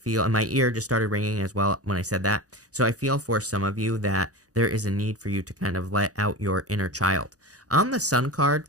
feel, and my ear just started ringing as well when I said that. So I feel for some of you that there is a need for you to kind of let out your inner child. On the Sun card,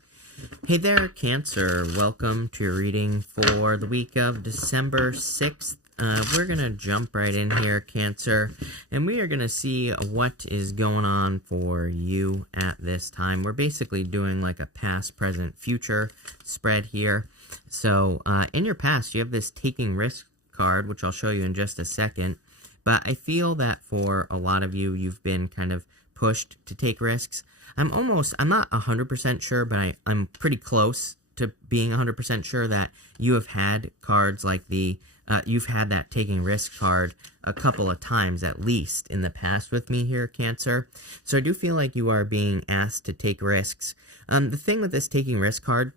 hey there, Cancer. Welcome to your reading for the week of December 6th. We're going to jump right in here, Cancer, and we are going to see what is going on for you at this time. We're basically doing like a past, present, future spread here. So in your past, you have this taking risk card, which I'll show you in just a second. But I feel that for a lot of you, you've been kind of pushed to take risks. I'm not 100% sure, but I'm pretty close to being 100% sure that you have had cards like you've had that taking risk card a couple of times at least in the past with me here, Cancer. So I do feel like you are being asked to take risks. The thing with this taking risk card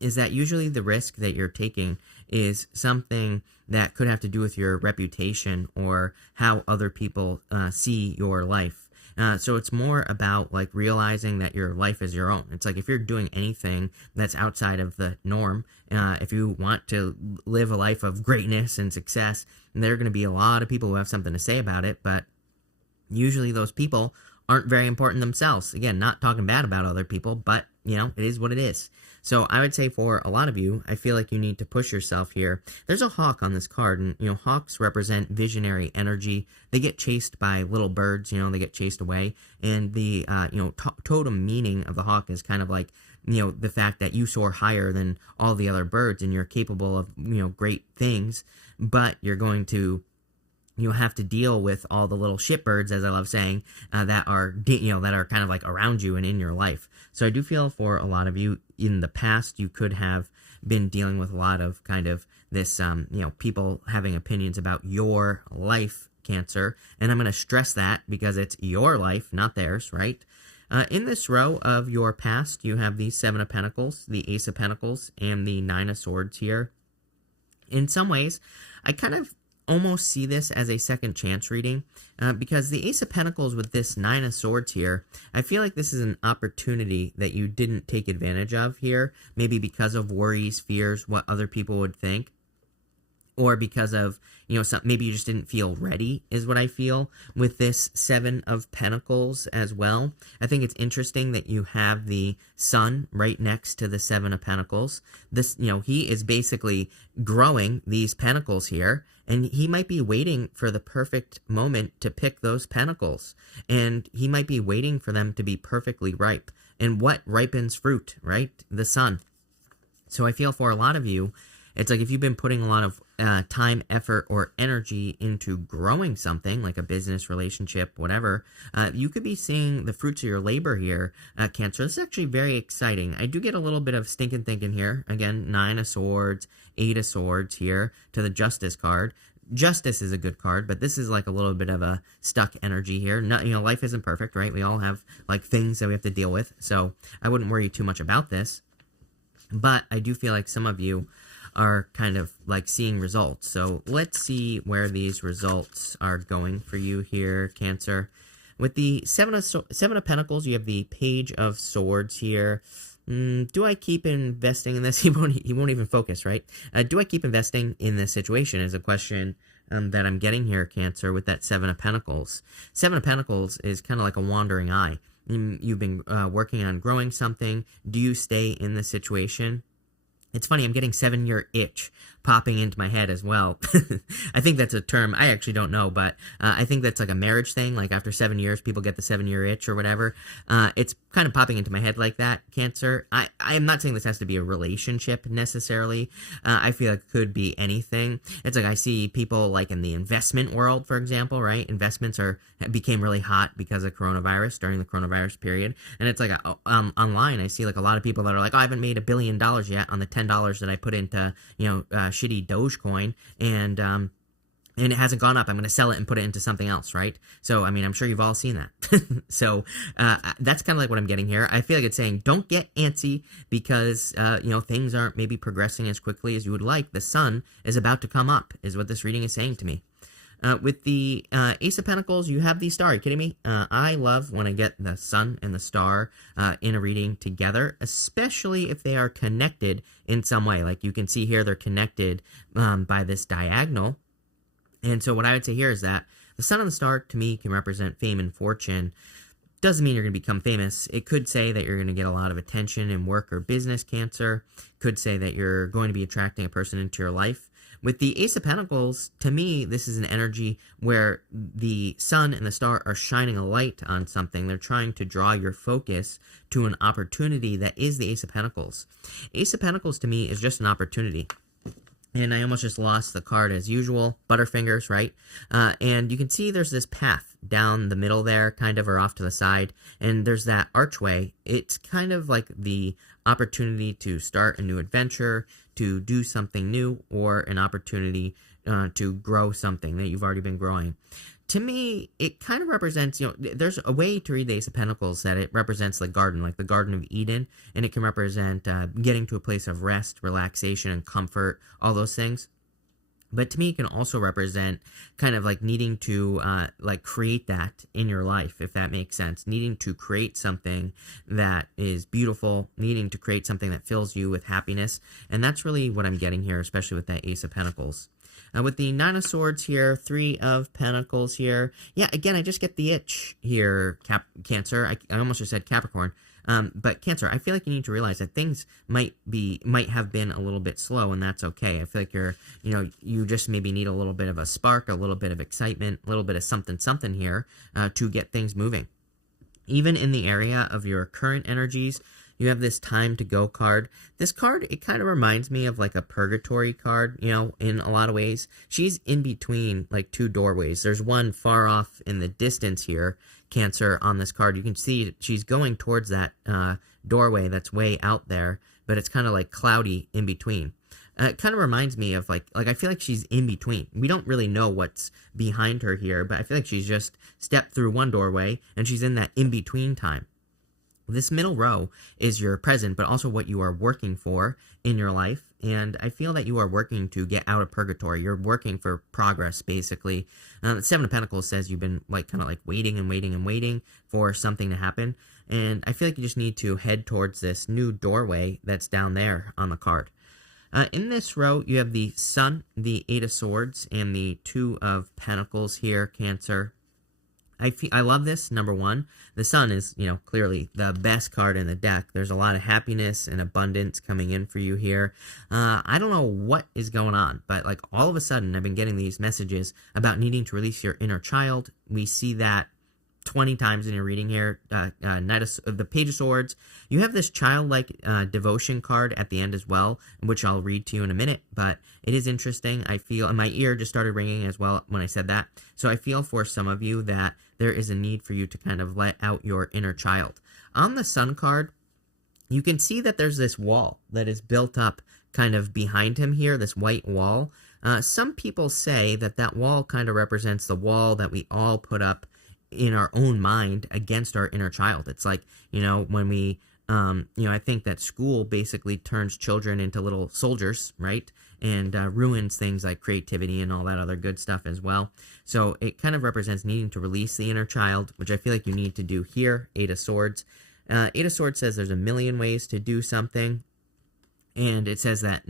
is that usually the risk that you're taking is something that could have to do with your reputation or how other people see your life. So it's more about like realizing that your life is your own. It's like if you're doing anything that's outside of the norm, if you want to live a life of greatness and success, there are going to be a lot of people who have something to say about it, but usually those people aren't very important themselves. Again, not talking bad about other people, but, you know, it is what it is. So I would say for a lot of you, I feel like you need to push yourself here. There's a hawk on this card, and, you know, hawks represent visionary energy. They get chased by little birds, you know, they get chased away. And the, you know, totem meaning of the hawk is kind of like, you know, the fact that you soar higher than all the other birds and you're capable of, you know, great things, but you're going to, you'll have to deal with all the little shitbirds, as I love saying, that are, you know, that are kind of like around you and in your life. So I do feel for a lot of you in the past, you could have been dealing with a lot of kind of this, you know, people having opinions about your life, Cancer. And I'm going to stress that because it's your life, not theirs, right? In this row of your past, you have the Seven of Pentacles, the Ace of Pentacles, and the Nine of Swords here. In some ways, I kind of almost see this as a second chance reading because the Ace of Pentacles with this Nine of Swords here, I feel like this is an opportunity that you didn't take advantage of here, maybe because of worries, fears, what other people would think, or because of, you know, maybe you just didn't feel ready, is what I feel with this Seven of Pentacles as well. I think it's interesting that you have the Sun right next to the Seven of Pentacles. This, you know, he is basically growing these pentacles here, and he might be waiting for the perfect moment to pick those pentacles, and he might be waiting for them to be perfectly ripe. And what ripens fruit, right? The sun. So I feel for a lot of you, it's like if you've been putting a lot of time, effort, or energy into growing something, like a business, relationship, whatever, you could be seeing the fruits of your labor here, Cancer. This is actually very exciting. I do get a little bit of stinking thinking here. Again, Nine of Swords, Eight of Swords here to the Justice card. Justice is a good card, but this is like a little bit of a stuck energy here. Not, you know, life isn't perfect, right? We all have like things that we have to deal with, so I wouldn't worry too much about this. But I do feel like some of you are kind of like seeing results. So let's see where these results are going for you here, Cancer. With the Seven of Pentacles, you have the Page of Swords here. Do I keep investing in this? He won't even focus, right? Do I keep investing in this situation is a question that I'm getting here, Cancer, with that Seven of Pentacles. Seven of Pentacles is kind of like a wandering eye. You've been working on growing something. Do you stay in this situation? It's funny, I'm getting 7-year itch popping into my head as well. I think that's a term. I actually don't know, but I think that's like a marriage thing. Like after 7 years, people get the 7-year itch or whatever. It's kind of popping into my head like that, Cancer. I am not saying this has to be a relationship necessarily. I feel like it could be anything. It's like I see people like in the investment world, for example, right? Investments became really hot because of coronavirus, during the coronavirus period. And it's like online, I see like a lot of people that are like, oh, I haven't made $1 billion yet on the $10 that I put into, you know, shitty Dogecoin, and it hasn't gone up. I'm going to sell it and put it into something else, right? So, I mean, I'm sure you've all seen that. So, that's kind of like what I'm getting here. I feel like it's saying, don't get antsy because, you know, things aren't maybe progressing as quickly as you would like. The sun is about to come up, is what this reading is saying to me. With the Ace of Pentacles, you have the star. Are you kidding me? I love when I get the sun and the star in a reading together, especially if they are connected in some way. Like you can see here, they're connected by this diagonal. And so what I would say here is that the sun and the star, to me, can represent fame and fortune. Doesn't mean you're going to become famous. It could say that you're going to get a lot of attention in work or business, Cancer. Could say that you're going to be attracting a person into your life. With the Ace of Pentacles, to me, this is an energy where the sun and the star are shining a light on something. They're trying to draw your focus to an opportunity that is the Ace of Pentacles. Ace of Pentacles, to me, is just an opportunity. And I almost just lost the card as usual. Butterfingers, right? And you can see there's this path down the middle there, kind of, or off to the side. And there's that archway. It's kind of like the opportunity to start a new adventure, to do something new, or an opportunity to grow something that you've already been growing. To me, it kind of represents, there's a way to read the Ace of Pentacles that it represents the garden, like the Garden of Eden, and it can represent getting to a place of rest, relaxation, and comfort, all those things. But to me, it can also represent kind of like needing to create that in your life, if that makes sense. Needing to create something that is beautiful, needing to create something that fills you with happiness. And that's really what I'm getting here, especially with that Ace of Pentacles. With the Nine of Swords here, Three of Pentacles here. Yeah, again, I just get the itch here, Cancer. I almost just said Capricorn. But Cancer, I feel like you need to realize that things might have been a little bit slow, and that's okay. I feel like you just maybe need a little bit of a spark, a little bit of excitement, a little bit of something here to get things moving. Even in the area of your current energies, you have this time to go card. This card, it kind of reminds me of like a purgatory card, in a lot of ways. She's in between like two doorways. There's one far off in the distance here, Cancer, on this card. You can see she's going towards that doorway that's way out there, but it's kind of like cloudy in between. It kind of reminds me of like I feel like she's in between. We don't really know what's behind her here, but I feel like she's just stepped through one doorway and she's in that in-between time. This middle row is your present, but also what you are working for in your life. And I feel that you are working to get out of purgatory. You're working for progress, basically. The Seven of Pentacles says you've been kind of waiting and waiting and waiting for something to happen. And I feel like you just need to head towards this new doorway that's down there on the card. In this row, you have the Sun, the Eight of Swords, and the Two of Pentacles here, Cancer. I love this, number one. The Sun is, clearly the best card in the deck. There's a lot of happiness and abundance coming in for you here. I don't know what is going on, but all of a sudden I've been getting these messages about needing to release your inner child. We see that 20 times in your reading here. The Page of Swords. You have this childlike devotion card at the end as well, which I'll read to you in a minute, but it is interesting. I feel, and my ear just started ringing as well when I said that. So I feel for some of you that there is a need for you to kind of let out your inner child. On the Sun card, you can see that there's this wall that is built up kind of behind him here, this white wall. Some people say that wall kind of represents the wall that we all put up in our own mind against our inner child. It's like, when we, I think that school basically turns children into little soldiers, right? And ruins things like creativity and all that other good stuff as well. So it kind of represents needing to release the inner child, which I feel like you need to do here. Eight of Swords. Eight of Swords says there's a million ways to do something. And it says that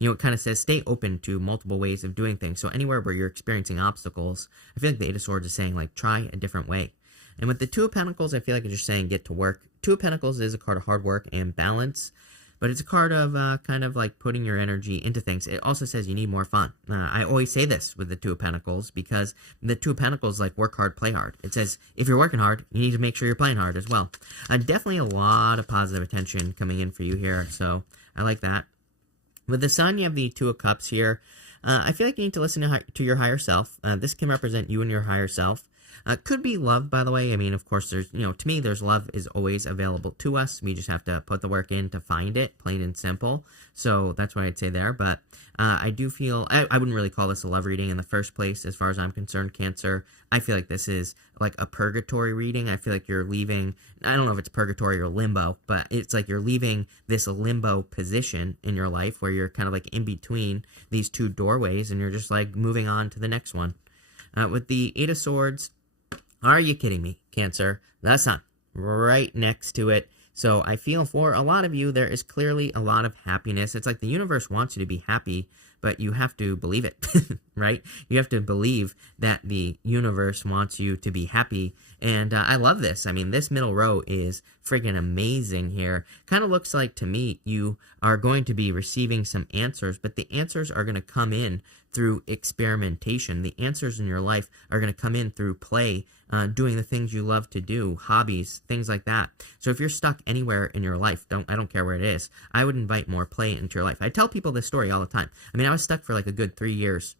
it kind of says stay open to multiple ways of doing things. So anywhere where you're experiencing obstacles, I feel like the Eight of Swords is saying try a different way. And with the Two of Pentacles, I feel like it's just saying get to work. Two of Pentacles is a card of hard work and balance, but it's a card of kind of putting your energy into things. It also says you need more fun. I always say this with the Two of Pentacles because the Two of Pentacles work hard, play hard. It says if you're working hard, you need to make sure you're playing hard as well. Definitely a lot of positive attention coming in for you here, so I like that. With the Sun, you have the Two of Cups here. I feel like you need to listen to your higher self. This can represent you and your higher self. Could be love, by the way. I mean, of course, there's, to me, there's love is always available to us. We just have to put the work in to find it, plain and simple. So that's what I'd say there. But I do feel, I wouldn't really call this a love reading in the first place, as far as I'm concerned, Cancer. I feel like this is a purgatory reading. I feel like you're leaving, I don't know if it's purgatory or limbo, but it's you're leaving this limbo position in your life where you're kind of in between these two doorways and you're just moving on to the next one. With the Eight of Swords, are you kidding me, Cancer? The Sun, right next to it. So I feel for a lot of you, there is clearly a lot of happiness. It's the universe wants you to be happy, but you have to believe it, right? You have to believe that the universe wants you to be happy. And I love this. I mean, this middle row is freaking amazing here. Kind of looks like to me you are going to be receiving some answers, but the answers are going to come in through experimentation. The answers in your life are going to come in through play, doing the things you love to do, hobbies, things like that. So if you're stuck anywhere in your life, I don't care where it is, I would invite more play into your life. I tell people this story all the time. I mean, I was stuck for like a good 3 years,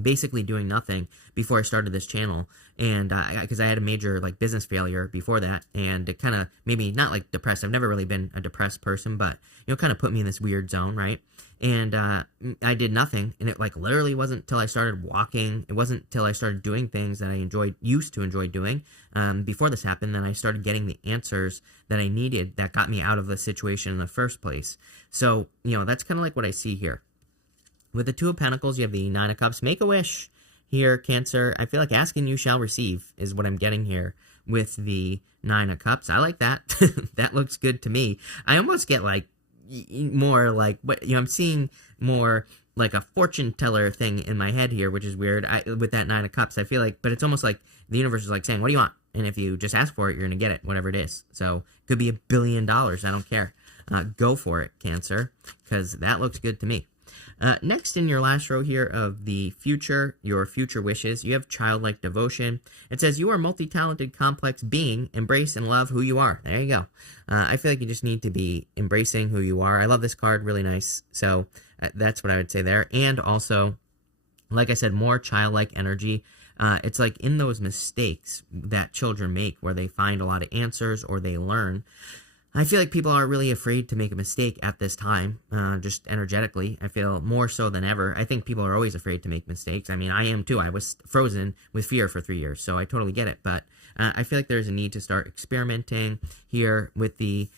basically doing nothing before I started this channel, and because I had a major like business failure before that, and it kind of made me not like depressed. I've never really been a depressed person, but kind of put me in this weird zone, right? And I did nothing, and it like literally wasn't till I started walking, it wasn't till I started doing things that I used to enjoy doing before this happened, that I started getting the answers that I needed that got me out of the situation in the first place. So that's kind of like what I see here. With the Two of Pentacles, you have the Nine of Cups. Make a wish here, Cancer. I feel like asking you shall receive is what I'm getting here with the Nine of Cups. I like that. That looks good to me. I almost get like more like, I'm seeing more like a fortune teller thing in my head here, which is weird. With that Nine of Cups, I feel like, but it's almost like the universe is like saying, what do you want? And if you just ask for it, you're going to get it, whatever it is. So it could be $1 billion. I don't care. Go for it, Cancer, because that looks good to me. Next, in your last row here of the future, your future wishes, you have childlike devotion. It says, you are a multi-talented, complex being. Embrace and love who you are. There you go. I feel like you just need to be embracing who you are. I love this card. Really nice. So that's what I would say there. And also, like I said, more childlike energy. It's like in those mistakes that children make where they find a lot of answers or they learn. I feel like people are really afraid to make a mistake at this time, just energetically. I feel more so than ever. I think people are always afraid to make mistakes. I mean, I am too. I was frozen with fear for 3 years, so I totally get it. But I feel like there's a need to start experimenting here with the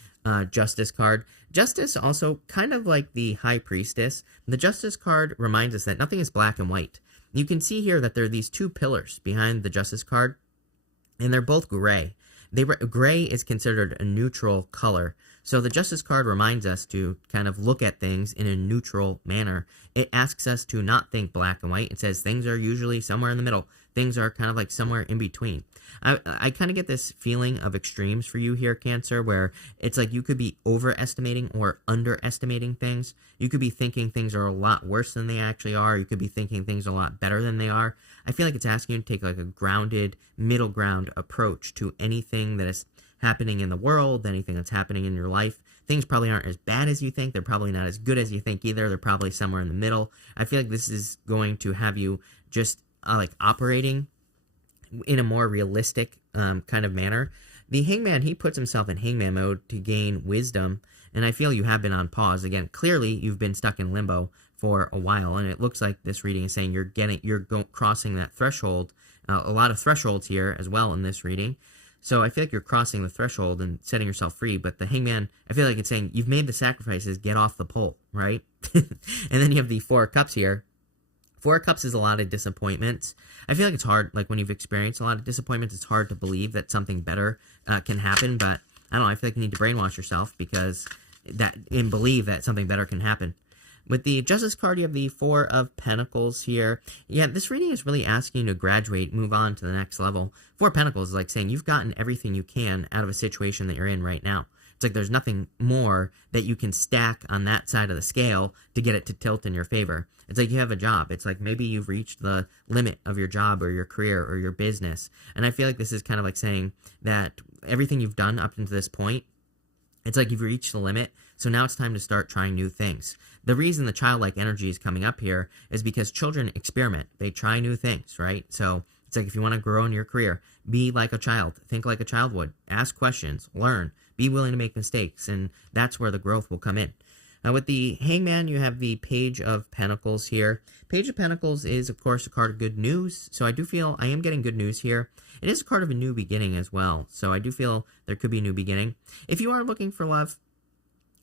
Justice card. Justice also kind of like the High Priestess. The Justice card reminds us that nothing is black and white. You can see here that there are these two pillars behind the Justice card, and they're both gray. Gray is considered a neutral color. So the Justice card reminds us to kind of look at things in a neutral manner. It asks us to not think black and white. It says things are usually somewhere in the middle. Things are kind of like somewhere in between. I kind of get this feeling of extremes for you here, Cancer, where it's like you could be overestimating or underestimating things. You could be thinking things are a lot worse than they actually are. You could be thinking things are a lot better than they are. I feel like it's asking you to take like a grounded, middle ground approach to anything that is happening in the world, anything that's happening in your life. Things probably aren't as bad as you think. They're probably not as good as you think either. They're probably somewhere in the middle. I feel like this is going to have you just like operating in a more realistic kind of manner. The Hangman, he puts himself in Hangman mode to gain wisdom, and I feel you have been on pause. Again, clearly you've been stuck in limbo for a while, and it looks like this reading is saying you're crossing that threshold. A lot of thresholds here as well in this reading. So I feel like you're crossing the threshold and setting yourself free, but the Hangman, I feel like it's saying you've made the sacrifices, get off the pole, right? And then you have the Four of Cups here. Four of Cups is a lot of disappointments. I feel like it's hard, like when you've experienced a lot of disappointments, it's hard to believe that something better can happen, but I don't know, I feel like you need to brainwash yourself and believe that something better can happen. With the Justice card, you have the Four of Pentacles here. Yeah, this reading is really asking you to graduate, move on to the next level. Four of Pentacles is like saying you've gotten everything you can out of a situation that you're in right now. It's like there's nothing more that you can stack on that side of the scale to get it to tilt in your favor. It's like you have a job. It's like maybe you've reached the limit of your job or your career or your business. And I feel like this is kind of like saying that everything you've done up until this point, it's like you've reached the limit. So now it's time to start trying new things. The reason the childlike energy is coming up here is because children experiment. They try new things, right? So it's like if you want to grow in your career, be like a child. Think like a child would. Ask questions. Learn. Be willing to make mistakes. And that's where the growth will come in. Now with the Hangman, you have the Page of Pentacles here. Page of Pentacles is, of course, a card of good news. So I do feel I am getting good news here. It is a card of a new beginning as well. So I do feel there could be a new beginning. If you are looking for love,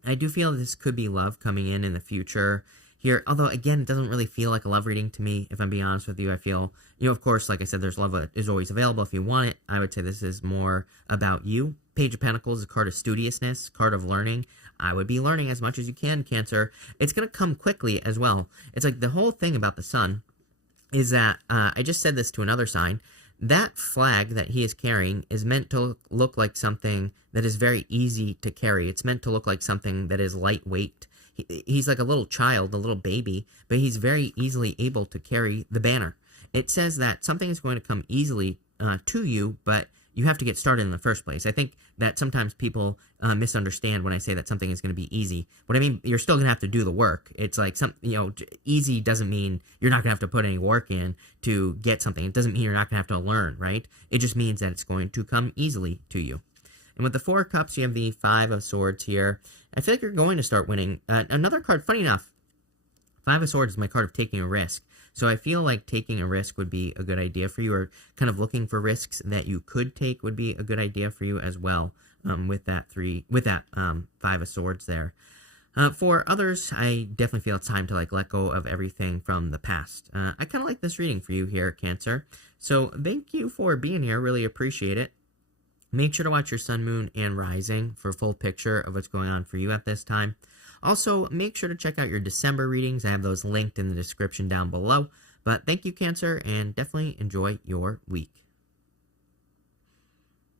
I do feel this could be love coming in the future here. Although, again, it doesn't really feel like a love reading to me, if I'm being honest with you. I feel, of course, like I said, there's love that is always available if you want it. I would say this is more about you. Page of Pentacles is a card of studiousness, card of learning. I would be learning as much as you can, Cancer. It's going to come quickly as well. It's like the whole thing about the sun is that I just said this to another sign. That flag that he is carrying is meant to look like something that is very easy to carry. It's meant to look like something that is lightweight. He's like a little child, a little baby, but he's very easily able to carry the banner. It says that something is going to come easily to you, but you have to get started in the first place. I think that sometimes people misunderstand when I say that something is going to be easy. What I mean, you're still going to have to do the work. It's like easy doesn't mean you're not going to have to put any work in to get something. It doesn't mean you're not going to have to learn, right? It just means that it's going to come easily to you. And with the Four of Cups, you have the Five of Swords here. I feel like you're going to start winning. Another card, funny enough, Five of Swords is my card of taking a risk. So I feel like taking a risk would be a good idea for you, or kind of looking for risks that you could take would be a good idea for you as well. With that Five of Swords there. For others, I definitely feel it's time to let go of everything from the past. I kind of like this reading for you here, Cancer. So thank you for being here. Really appreciate it. Make sure to watch your sun, moon, and rising for a full picture of what's going on for you at this time. Also, make sure to check out your December readings. I have those linked in the description down below. But thank you, Cancer, and definitely enjoy your week.